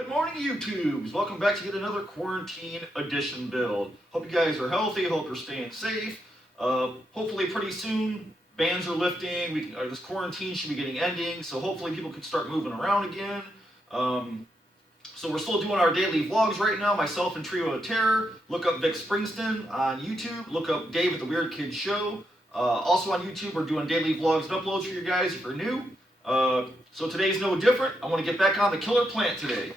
Good morning, YouTubes. Welcome back to yet another quarantine edition build. Hope you guys are healthy. Hope you're staying safe. Hopefully pretty soon bans are lifting. This quarantine should be getting ending, so hopefully people can start moving around again. So we're still doing our daily vlogs right now, myself and Trio of Terror. Look up Vic Springston on YouTube. Look up Dave at the Weird Kids Show. Also on YouTube, we're doing daily vlogs and uploads for you guys if you're new. So today's no different. I want to get back on the killer plant today.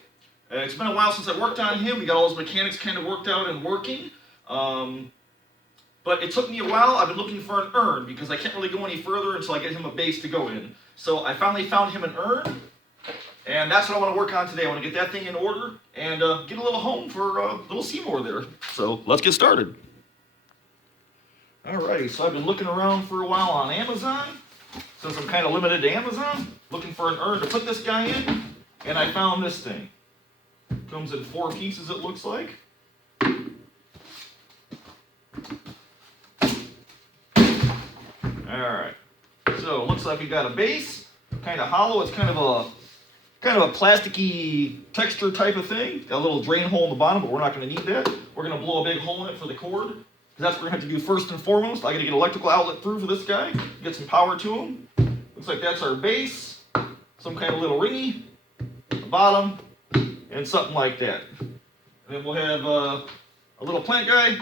It's been a while since I worked on him. We got all his mechanics kind of worked out and working. But it took me a while. I've been looking for an urn because I can't really go any further until I get him a base to go in. So I finally found him an urn. And that's what I want to work on today. I want to get that thing in order and get a little home for little Seymour there. So let's get started. Alrighty, so I've been looking around for a while on Amazon. Since I'm kind of limited to Amazon, looking for an urn to put this guy in. And I found this thing. Comes in 4 pieces, it looks like. Alright. So it looks like we got a base. Kind of hollow. It's kind of a plasticky texture type of thing. Got a little drain hole in the bottom, but we're not going to need that. We're going to blow a big hole in it for the cord. Because that's what we're going to have to do first and foremost. I got to get an electrical outlet through for this guy. Get some power to him. Looks like that's our base. Some kind of little ringy. The bottom. And something like that. And then we'll have a little plant guy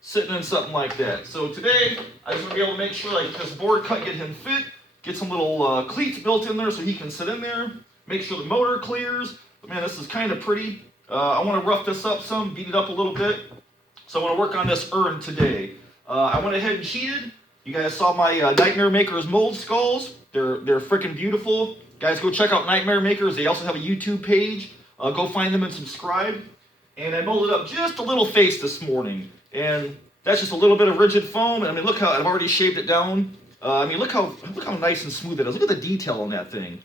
sitting in something like that. So today, I just want to be able to make sure I get this board cut, get him fit, get some little cleats built in there so he can sit in there, make sure the motor clears. But man, this is kind of pretty. I want to rough this up some, beat it up a little bit. So I want to work on this urn today. I went ahead and cheated. You guys saw my Nightmare Makers mold skulls. They're freaking beautiful. Guys, go check out Nightmare Makers. They also have a YouTube page. Go find them and subscribe. And I molded up just a little face this morning. And that's just a little bit of rigid foam. And I mean, look how I've already shaped it down. I mean, look how nice and smooth it is. Look at the detail on that thing.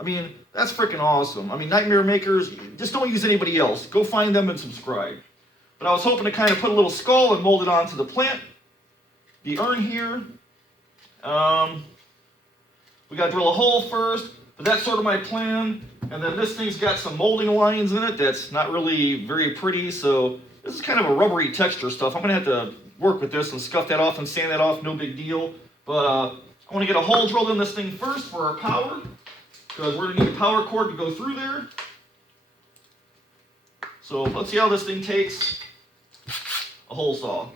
I mean, that's freaking awesome. I mean, Nightmare Makers, just don't use anybody else. Go find them and subscribe. But I was hoping to kind of put a little skull and mold it onto the plant. The urn here. We got to drill a hole first. But that's sort of my plan. And then this thing's got some molding lines in it that's not really very pretty, so this is kind of a rubbery texture stuff. I'm going to have to work with this and scuff that off and sand that off, no big deal. But I want to get a hole drilled in this thing first for our power, because we're going to need a power cord to go through there. So let's see how this thing takes a hole saw.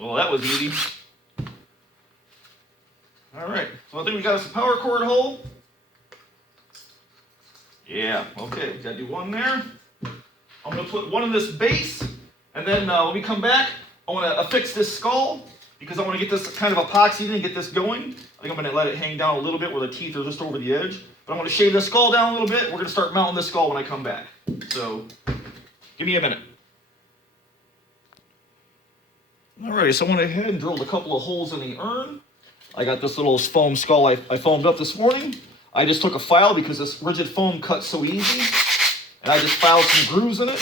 Well, that was easy. Alright, so I think we got us a power cord hole. Yeah, okay, we gotta do one there. I'm gonna put one in this base, and then when we come back, I wanna affix this skull, because I wanna get this kind of epoxied and get this going. I think I'm gonna let it hang down a little bit where the teeth are just over the edge. But I'm gonna shave this skull down a little bit. We're gonna start mounting this skull when I come back. So, give me a minute. Alright, so I went ahead and drilled a couple of holes in the urn. I got this little foam skull I foamed up this morning. I just took a file because this rigid foam cuts so easy. And I just filed some grooves in it.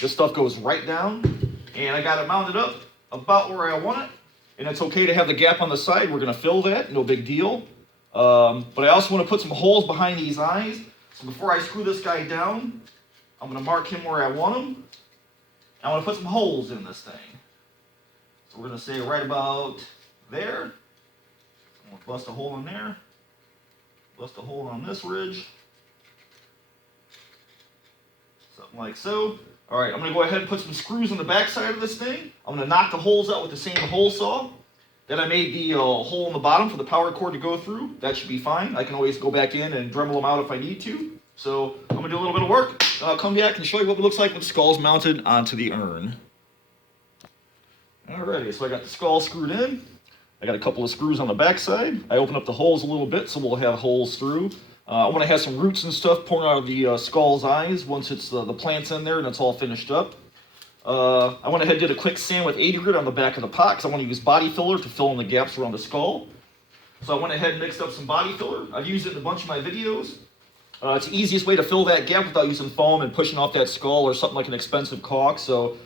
This stuff goes right down. And I got it mounted up about where I want it. And it's okay to have the gap on the side. We're going to fill that, no big deal. But I also want to put some holes behind these eyes. So before I screw this guy down, I'm going to mark him where I want him. I want to put some holes in this thing. So we're going to say right about there. I'm going to bust a hole in there. Bust a hole on this ridge. Something like so. Alright, I'm going to go ahead and put some screws on the back side of this thing. I'm going to knock the holes out with the same hole saw. Then I made the hole in the bottom for the power cord to go through. That should be fine. I can always go back in and Dremel them out if I need to. So I'm going to do a little bit of work. Then I'll come back and show you what it looks like with the skulls mounted onto the urn. Alrighty, so I got the skull screwed in. I got a couple of screws on the back side. I opened up the holes a little bit so we'll have holes through. I want to have some roots and stuff pouring out of the skull's eyes once it's the plant's in there and it's all finished up. I went ahead and did a quick sand with 80 grit on the back of the pot because I want to use body filler to fill in the gaps around the skull. So I went ahead and mixed up some body filler. I've used it in a bunch of my videos. It's the easiest way to fill that gap without using foam and pushing off that skull or something like an expensive caulk. So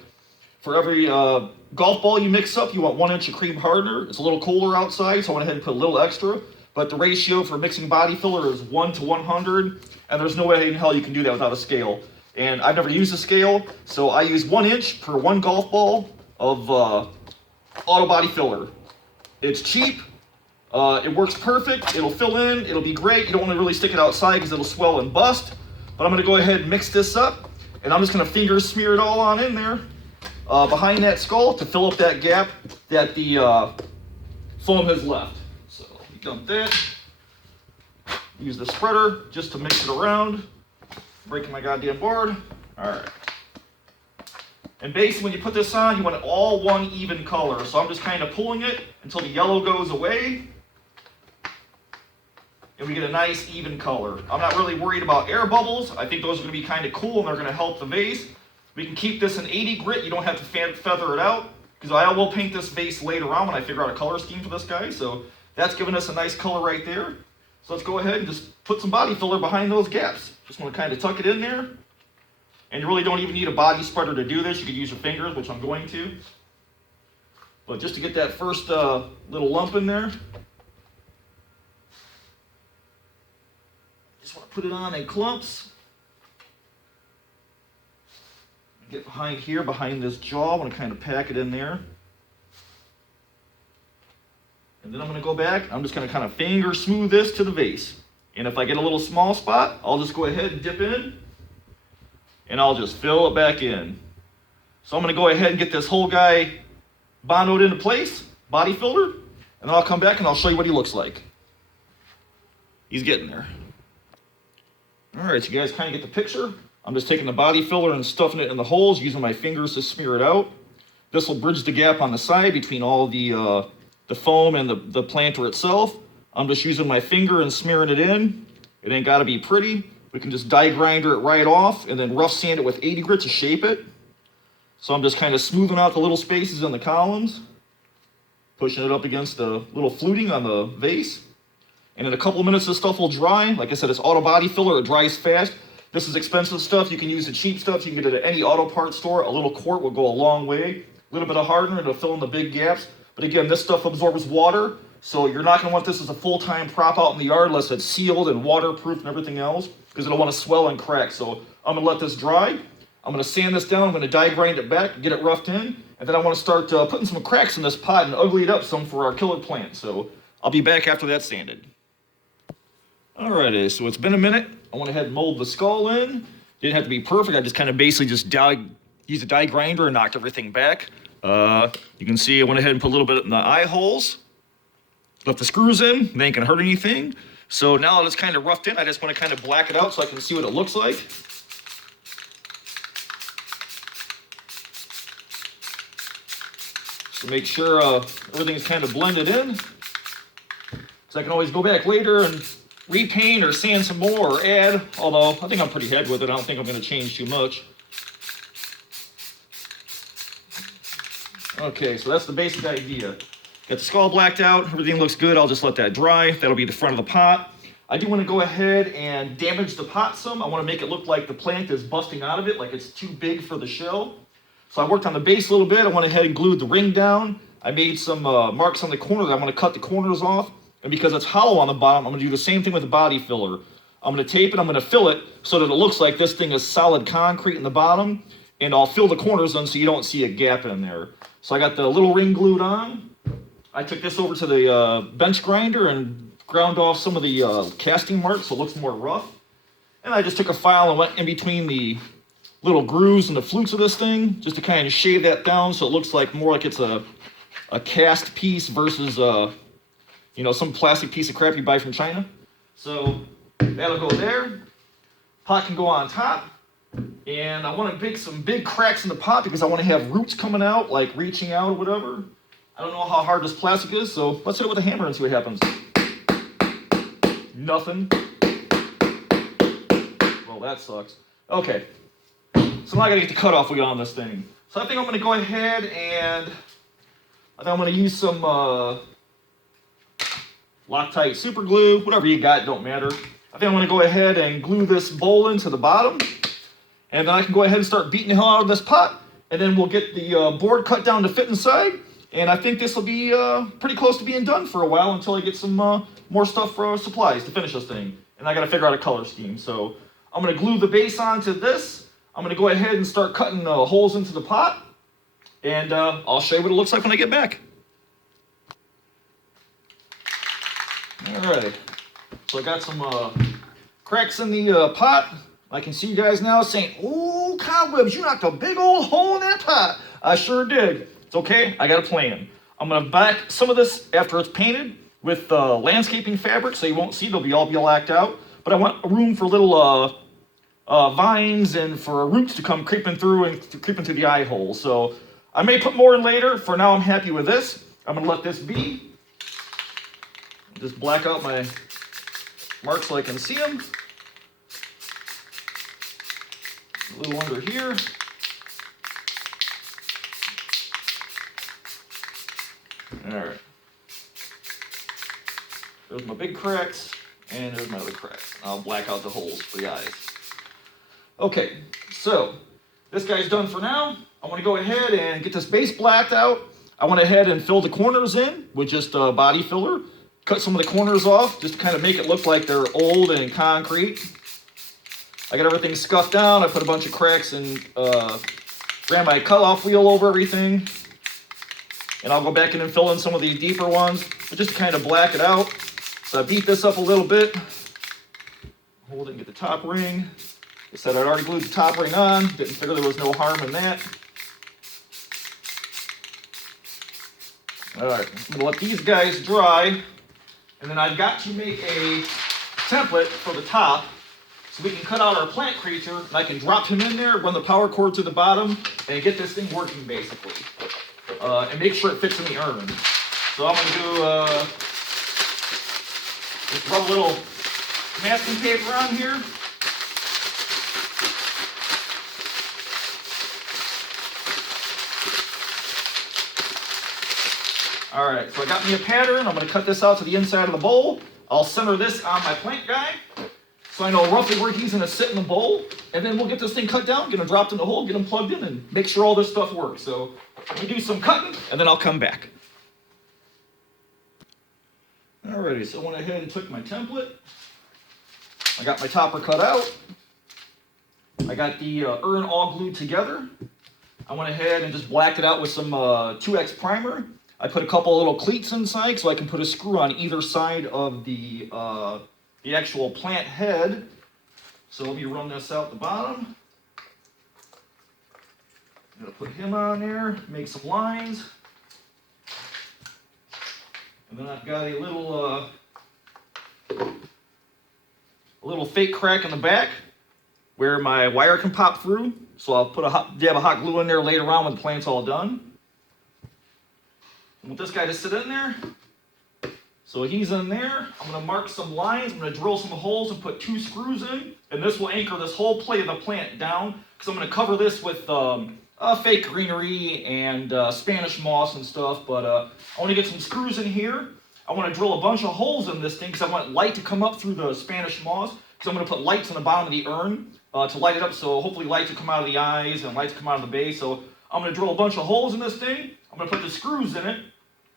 For every golf ball you mix up, you want 1 inch of cream hardener. It's a little cooler outside, so I went ahead and put a little extra. But the ratio for mixing body filler is 1 to 100, and there's no way in hell you can do that without a scale. And I've never used a scale, so I use 1 inch per 1 golf ball of auto body filler. It's cheap, it works perfect, it'll fill in, it'll be great. You don't want to really stick it outside because it'll swell and bust. But I'm going to go ahead and mix this up, and I'm just going to finger smear it all on in there behind that skull to fill up that gap that the foam has left. So we dump that. Use the spreader just to mix it around. Breaking my goddamn board. All right. And basically, when you put this on, you want it all one even color. So I'm just kind of pulling it until the yellow goes away. And we get a nice even color. I'm not really worried about air bubbles. I think those are going to be kind of cool and they're going to help the vase. We can keep this in 80 grit. You don't have to feather it out, because I will paint this vase later on when I figure out a color scheme for this guy. So that's giving us a nice color right there. So let's go ahead and just put some body filler behind those gaps. Just want to kind of tuck it in there. And you really don't even need a body spreader to do this. You could use your fingers, which I'm going to. But just to get that first little lump in there, just want to put it on in clumps. Get behind here, behind this jaw. I want to kind of pack it in there. And then I'm going to go back. I'm just going to kind of finger smooth this to the vase. And if I get a little small spot, I'll just go ahead and dip in. And I'll just fill it back in. So I'm going to go ahead and get this whole guy bondoed into place, body filler. And then I'll come back and I'll show you what he looks like. He's getting there. All right, so you guys kind of get the picture. I'm just taking the body filler and stuffing it in the holes, using my fingers to smear it out. This will bridge the gap on the side between all the foam and the planter itself. I'm just using my finger and smearing it in. It ain't got to be pretty. We can just die grinder it right off and then rough sand it with 80 grit to shape it. So I'm just kind of smoothing out the little spaces in the columns, pushing it up against the little fluting on the vase. And in a couple of minutes, this stuff will dry. Like I said, it's auto body filler. It dries fast. This is expensive stuff. You can use the cheap stuff. You can get it at any auto parts store. A little quart will go a long way. A little bit of hardener, it'll fill in the big gaps. But again, this stuff absorbs water, so you're not going to want this as a full-time prop out in the yard unless it's sealed and waterproof and everything else, because it'll want to swell and crack. So I'm going to let this dry. I'm going to sand this down. I'm going to die grind it back, get it roughed in, and then I want to start putting some cracks in this pot and ugly it up some for our killer plant. So I'll be back after that's sanded. Alrighty, so it's been a minute. I went ahead and molded the skull in. Didn't have to be perfect. I just kind of basically just used a die grinder and knocked everything back. You can see I went ahead and put a little bit in the eye holes. Left the screws in. They ain't gonna hurt anything. So now that it's kind of roughed in, I just want to kind of black it out so I can see what it looks like. So make sure everything's kind of blended in. So I can always go back later and repaint or sand some more or add, although I think I'm pretty happy with it. I don't think I'm going to change too much. Okay, so that's the basic idea. Got the skull blacked out, everything looks good. I'll just let that dry. That'll be the front of the pot. I do want to go ahead and damage the pot some. I want to make it look like the plant is busting out of it, like it's too big for the shell. So I worked on the base a little bit. I went ahead and glued the ring down. I made some marks on the corners. I want to cut the corners off. And because it's hollow on the bottom, I'm going to do the same thing with the body filler. I'm going to tape it, I'm going to fill it so that it looks like this thing is solid concrete in the bottom. And I'll fill the corners in so you don't see a gap in there. So I got the little ring glued on. I took this over to the bench grinder and ground off some of the casting marks so it looks more rough. And I just took a file and went in between the little grooves and the flutes of this thing just to kind of shave that down so it looks like more like it's a cast piece versus some plastic piece of crap you buy from China. So that'll go there. Pot can go on top. And I want to make some big cracks in the pot because I want to have roots coming out, like reaching out or whatever. I don't know how hard this plastic is, so let's hit it with a hammer and see what happens. Nothing. Well, that sucks. Okay. So now I gotta get the cutoff wheel on this thing. So I think I'm gonna go ahead and I'm gonna use some Loctite super glue, whatever you got, don't matter. I think I'm gonna go ahead and glue this bowl into the bottom, and then I can go ahead and start beating the hell out of this pot, and then we'll get the board cut down to fit inside. And I think this will be pretty close to being done for a while until I get some more stuff for supplies to finish this thing. And I got to figure out a color scheme. So I'm going to glue the base onto this. I'm going to go ahead and start cutting holes into the pot. And I'll show you what it looks like when I get back. Alright, so I got some cracks in the pot. I can see you guys now saying, "Ooh, Cobwebs, you knocked a big old hole in that pot." I sure did. It's okay, I got a plan. I'm going to back some of this after it's painted with landscaping fabric, so you won't see, they'll be all blacked out. But I want room for little vines and for roots to come creeping through and creeping through the eye hole. So I may put more in later. For now, I'm happy with this. I'm going to let this be. Just black out my marks so I can see them. A little under here. Alright. There's my big cracks, and there's my other cracks. I'll black out the holes for the eyes. Okay, so this guy's done for now. I want to go ahead and get this base blacked out. I went ahead and filled the corners in with just a body filler. Cut some of the corners off just to kind of make it look like they're old and concrete. I got everything scuffed down. I put a bunch of cracks and ran my cut-off wheel over everything. And I'll go back in and fill in some of these deeper ones, but just to kind of black it out. So I beat this up a little bit. Hold it and get the top ring. I said I'd already glued the top ring on. Didn't figure there was no harm in that. Alright, I'm going to let these guys dry. And then I've got to make a template for the top so we can cut out our plant creature, and I can drop him in there, run the power cord to the bottom, and get this thing working basically. And make sure it fits in the urn. So I'm going to do, just rub a little masking tape around here. Alright, so I got me a pattern. I'm going to cut this out to the inside of the bowl. I'll center this on my plant guy, so I know roughly where he's going to sit in the bowl. And then we'll get this thing cut down, get him dropped in the hole, get him plugged in, and make sure all this stuff works. So let me do some cutting, and then I'll come back. Alrighty, so I went ahead and took my template. I got my topper cut out. I got the urn all glued together. I went ahead and just blacked it out with some 2X primer. I put a couple little cleats inside so I can put a screw on either side of the actual plant head. So let me run this out the bottom. I'm going to put him on there, make some lines. And then I've got a little fake crack in the back where my wire can pop through. So I'll put a dab of hot glue in there later on when the plant's all done. I want this guy to sit in there. So he's in there. I'm going to mark some lines. I'm going to drill some holes and put 2 screws in. And this will anchor this whole plate of the plant down. Because I'm going to cover this with fake greenery and Spanish moss and stuff. But I want to get some screws in here. I want to drill a bunch of holes in this thing because I want light to come up through the Spanish moss. So I'm going to put lights on the bottom of the urn to light it up. So hopefully lights will come out of the eyes and lights come out of the base. So I'm going to drill a bunch of holes in this thing. I'm going to put the screws in it.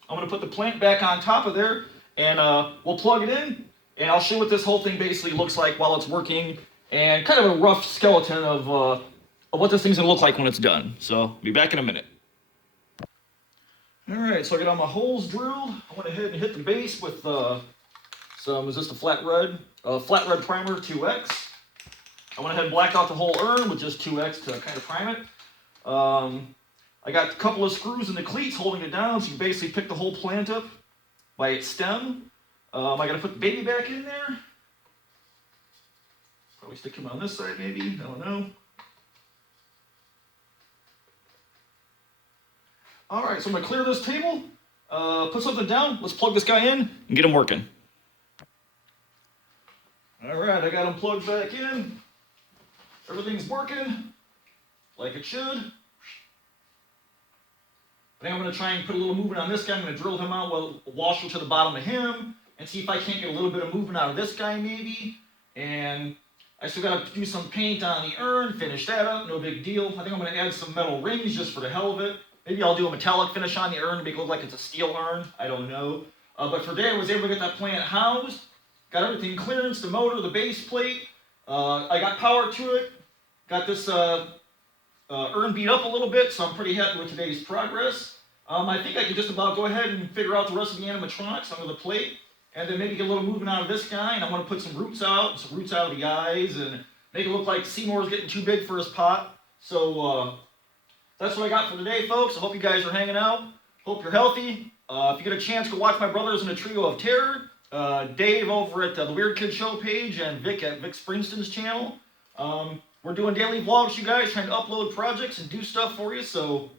I'm going to put the plant back on top of there, and we'll plug it in, and I'll show you what this whole thing basically looks like while it's working, and kind of a rough skeleton of what this thing's going to look like when it's done. So, I'll be back in a minute. Alright, so I got all my holes drilled. I went ahead and hit the base with some, is this the flat red primer 2X. I went ahead and blacked out the whole urn with just 2X to kind of prime it. I got a couple of screws in the cleats holding it down, so you basically pick the whole plant up by its stem. I got to put the baby back in there. Probably stick him on this side maybe, I don't know. Alright, so I'm going to clear this table, put something down, let's plug this guy in and get him working. Alright, I got him plugged back in. Everything's working like it should. I think I'm going to try and put a little movement on this guy. I'm going to drill him out with a washer to the bottom of him and see if I can't get a little bit of movement out of this guy maybe. And I still got to do some paint on the urn, finish that up, no big deal. I think I'm going to add some metal rings just for the hell of it. Maybe I'll do a metallic finish on the urn to make it look like it's a steel urn. I don't know. But for today, I was able to get that plant housed. Got everything clearance, the motor, the base plate. I got power to it. Got this urn beat up a little bit, so I'm pretty happy with today's progress. I think I can just about go ahead and figure out the rest of the animatronics under the plate, and then maybe get a little movement out of this guy, and I want to put some roots out of the eyes, and make it look like Seymour's getting too big for his pot. So that's what I got for today, folks. I hope you guys are hanging out. Hope you're healthy. If you get a chance, go watch my brothers in a Trio of Terror. Dave over at the Weird Kid Show page, and Vic at Vic Springsteen's channel. We're doing daily vlogs, you guys, trying to upload projects and do stuff for you. So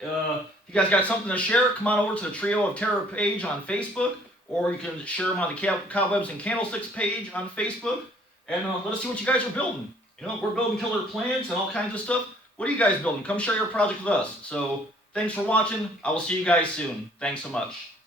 if you guys got something to share, come on over to the Trio of Terror page on Facebook, or you can share them on the Cobwebs and Candlesticks page on Facebook, and let us see what you guys are building. You know, we're building killer plants and all kinds of stuff. What are you guys building? Come share your project with us. So thanks for watching. I will see you guys soon. Thanks so much.